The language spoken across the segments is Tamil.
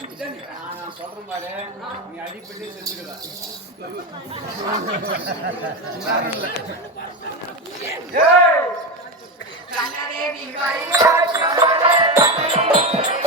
நான் சொல்றேன் பாரு நீ அடிப்பட்டு செத்துக்கிறா ஓடிட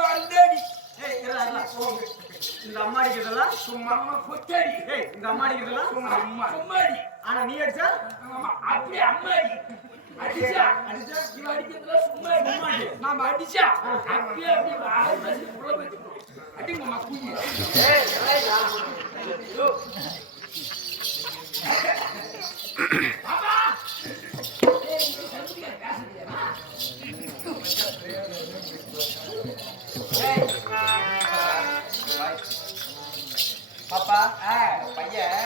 வந்தடி. ஏய், இருடா, இருடா. இந்த அம்மா அடிக்கிறதெல்லாம் சும்மா பொத்தடி. இந்த அம்மா அடிக்கிறதெல்லாம் சும்மா சும்மாடி. ஆனா நீ அடிச்சா அப்படியே அம்மாடி. அடிச்சா, அடிச்சா, இவன் அடிக்கிறதுலாம் சும்மாடி. நாம அடிச்சா, அப்படியே அப்படியே வாய் பேசி உள்ள போயிட்டு. அடிங்கம்மா, குய்யி. பாப்பா. ஏய், பேசுறியா? பாப்பா பையன்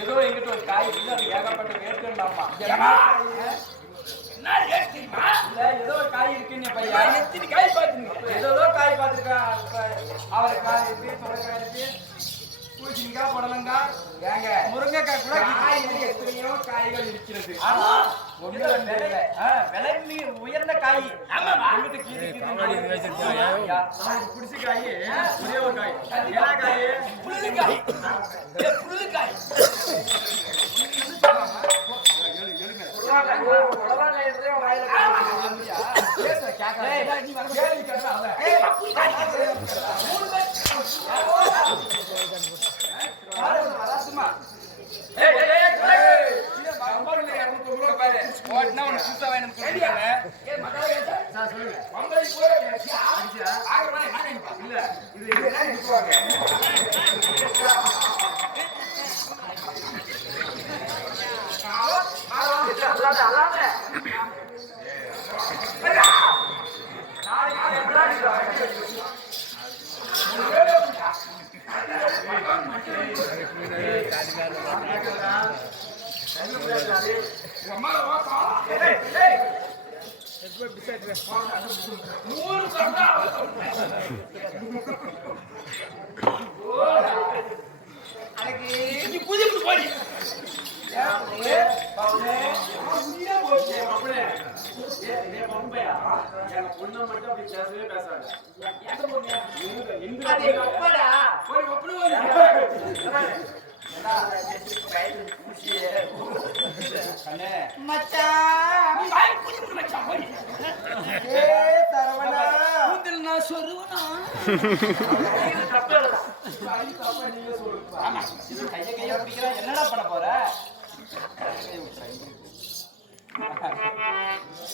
ஏதோ எங்கிட்ட ஒரு காய் அது ஏகப்பட்ட வேர்க்கண்டாமா என்ன ரேட் தெரியுமா? இல்ல ஏதோ ஒரு காய் இருக்குன்னு பையன். எத்தனை காய் பார்த்துங்க ஏதோ காய் பார்த்துருக்கான். அவரைக்காய் இருக்கு சுரைக்காய் இருக்கு. பூசணிக்காய் புடலங்காய். ஏங்க. முருங்கைக்காய் கூட காய்கறி எத்தனையோ காய்கள் இருக்கிறது. ஆனா ஒண்ணுல தெரியல. ஆ, விலை உயர்ந்த காய். பிடிச்ச காய். ஒரே ஒரு காய். எல்லா காய். புழுக்காய் ஏய், சொல்லுங்க இல்ல இது என்ன விற்குவாங்க நூறு கட்டா. நீ புது புது போடி. ஒண்ணு மட்டும் அப்படி பேசவே பேசாது அது எங்க அப்பாடா. போடி, ஒப்புனு என்னடா பண்ண போற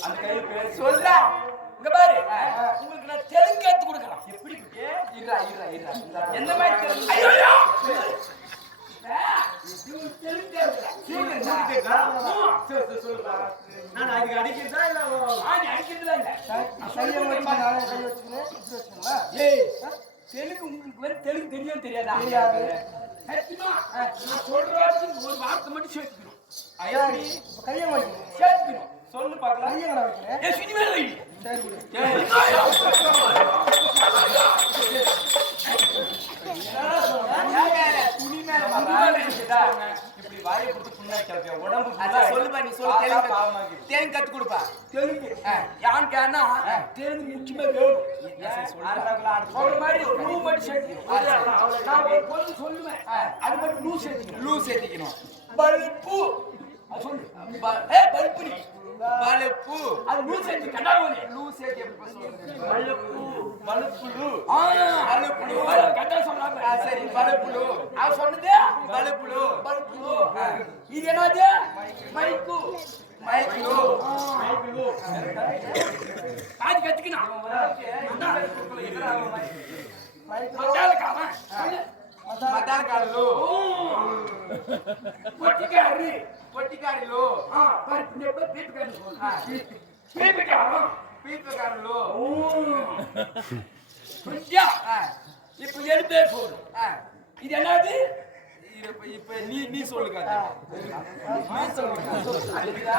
அந்த கையில பேர் சொல்றா. இங்க பாரு. உங்களுக்கு நான் தெலுங்கு கத்து எப்படி இருடா, இருடா, இருடா. எந்த மாதிரி தெலுங்கு? ஐயோ, ஐயோ. ஆ, இவனுக்கு தெலுங்கு தெரியுதுடா. கேக்குதா? சரி, சரி, நான் அதுக்கு அடிக்கிறதா இல்ல இல்ல. கையை வச்சு நானே கை வச்சுக்கிறேன் இப்படி ஏய், தெலுங்கு உங்களுக்கு வேற தெலுங்கு தெரியும் தெரியாதா தெரியாது. சத்தியமா, ஒரு வார்த்தை மட்டும் சேர்த்துக்கணும் ஐயா, கையை சேர்த்துக்கணும் சொல்லு பார்க்கலாம் கையை கடை வைக்கிறேன் ஏ சுனி மேல வை சரி இப்படி வாயை கொடுத்து புண்ணா கிளப்பிய உடம்பு full ஆ சொல்லுப்பா நீ சொல்லு பார்த்தா தெலுங்கு பாவமாக்குது. கத்து- தெலுங்கு கத்து கொடுப்பா. தெலுங்கு யான் கேனா தெலுங்கு முக்கியமா வேணும். ஆடுறாங்களா, ஆடு. சொல்ற மாதிரி ரூ மட்டும் சேர்த்துக்கணும் நான் ஒரு பொருள் சொல்லுவேன். அது மட்டும் ரூ சேர்த்துக்கணும் லூ சேர்த்திக்கணும் பல்பு அது சொல்லு. ப- ஏ பல்பு நீ. பழுப்பு. அது ரூ சேர்த்து கண்டாரு லூ சேர்த்து எப்படி சொல்றது? பழுப்பு. பழுப்பு லூ ஆ பழுப்பு கண்டா சொல்றாங்க ஆ, சரி பழுப்பு லூ அவன் சொன்னது பழுப்பு லூ பல்பு இது என்னது மைக்கு மைக்கு லூ காது கத்துக்கணும் மைக்கு மத்தால காவன் சொல்லு. மத்தால காடு லூ பொட்டிக்காரு பொட்டிக்காரி லூ ஆ பாரு இந்த பேர் பீட்டுக்காரு சொல்லு பீட்டுக்காரன் பீப்பக்காரி லூ புரிஞ்சா ஆ, இப்ப போதும். ஆ. இது என்னது? இப்ப- நீ நீ சொல்லுங்க நீ சொல்லுங்க அதுக்குதா?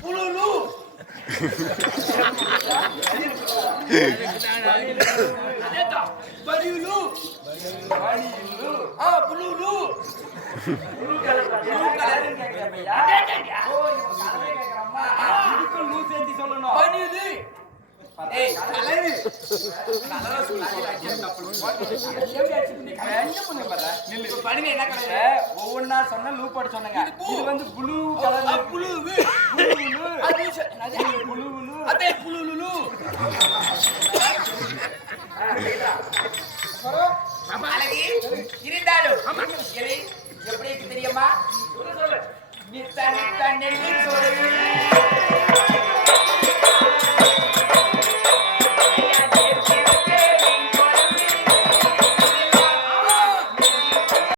புலுலு அதேதான் பரியுலு பனிலு. ஆ புலுலு ப்ளூ கலர்னு கேக்குறேன் ஐயா. அதேதான்யா. ஓ, இவன் கலரே கேக்குறாம்மா. இதுக்கும் லூ சேர்த்து சொல்லணும். ஒவ்வொன்னா சொன்ன லூப் அடி சொன்னங்க இது வந்து ப்ளூ தெரியுமா? சொல்லு நித்த